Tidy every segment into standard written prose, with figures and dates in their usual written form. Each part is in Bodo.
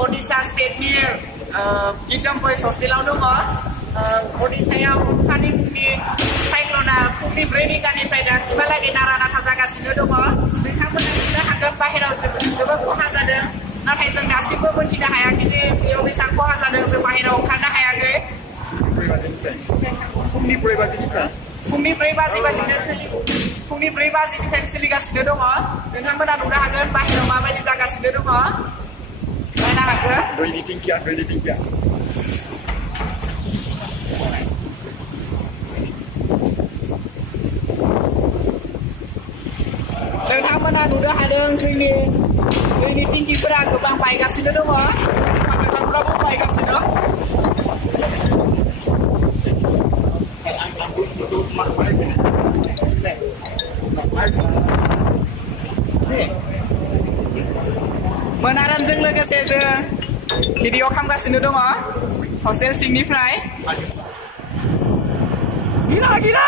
Odisha State-ni Gidamboy hostel-आव दङ Odisha-याव अखानि फुंनि साइक्ल'ना फुंनि 4 रिंगानिफ्राय दासिमहालागै नारा नाथा जागासिनो दङ नोंथांमोना नुनो हागोन बाहेराव जोबोद खहा जादों नाथाय जों दासिमबो मोनथिनो हायाखै दि बेयाव बेसेबां खहा जादों जों बाहेराव ओंखारनो हायाखै फुंनि 4 बाजिनिफ्राय फुंनि 4 बाजिनिफ्राय सोलिगासिनो दङ नोंथांमोना नुनो हागोन बाहेराव माबायदि जागासिनो दङ नायनो हागोन दैनि टेंकिया नोंथांमोना नुनो हादों जोंनि दैनि टेंकिफोरा गोबां बायगासिनो दङ बिफां-लाइफांफोराबो बायगासिनो मोनारामजों लोगोसे जों भिडिअ खालामगासिनो दङ हस्टेल सिंनिफ्राय गिला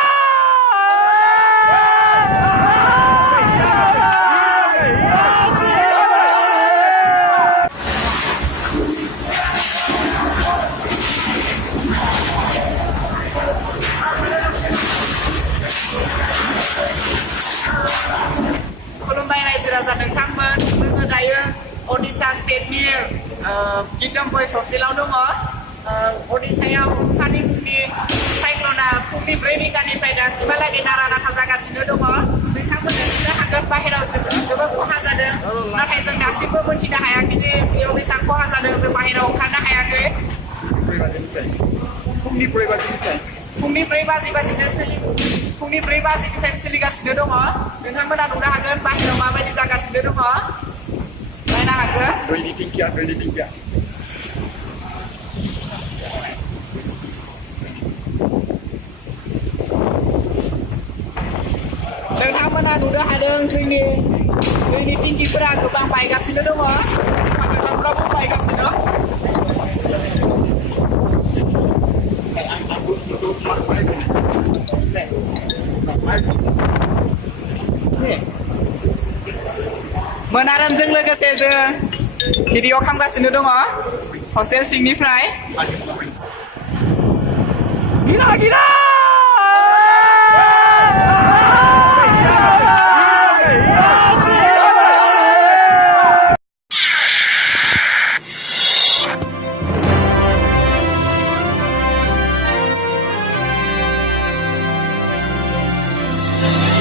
खुलुमबाय रायजो राजा नोंथांमोन जोङो दायो Odisha State-ni Gidamboy hostel-आव दङ Odisha-याव अखानि फुंनि साइक्ल'ना फुंनि 4 रिंगानिफ्राय दासिमहालागै नारा नाथा जागासिनो दङ नोंथांमोना नुनो हागोन बाहेराव जोबोद खहा जादों नाथाय जों दासिमबो मोनथिनो हायाखै दि बेयाव बेसेबां खहा जादों जों बाहेराव ओंखारनो हायाखै फुंनि 4 बाजिनिफ्राय फुंनि 4 बाजिनिफ्राय सोलिगासिनो दङ नोंथांमोना नुनो हागोन बाहेराव माबायदि जागासिनो दङ नायनो हागोन दैनि टेंकिया नोंथांमोना नुनो हादों जोंनि दैनि टेंकिफोरा गोबां बायगासिनो दङ बिफां-लाइफांफोराबो बायगासिनो मोनारामजों लोगोसे जों भिडिअ खालामगासिनो दङ हस्टेल सिंनिफ्राय गिला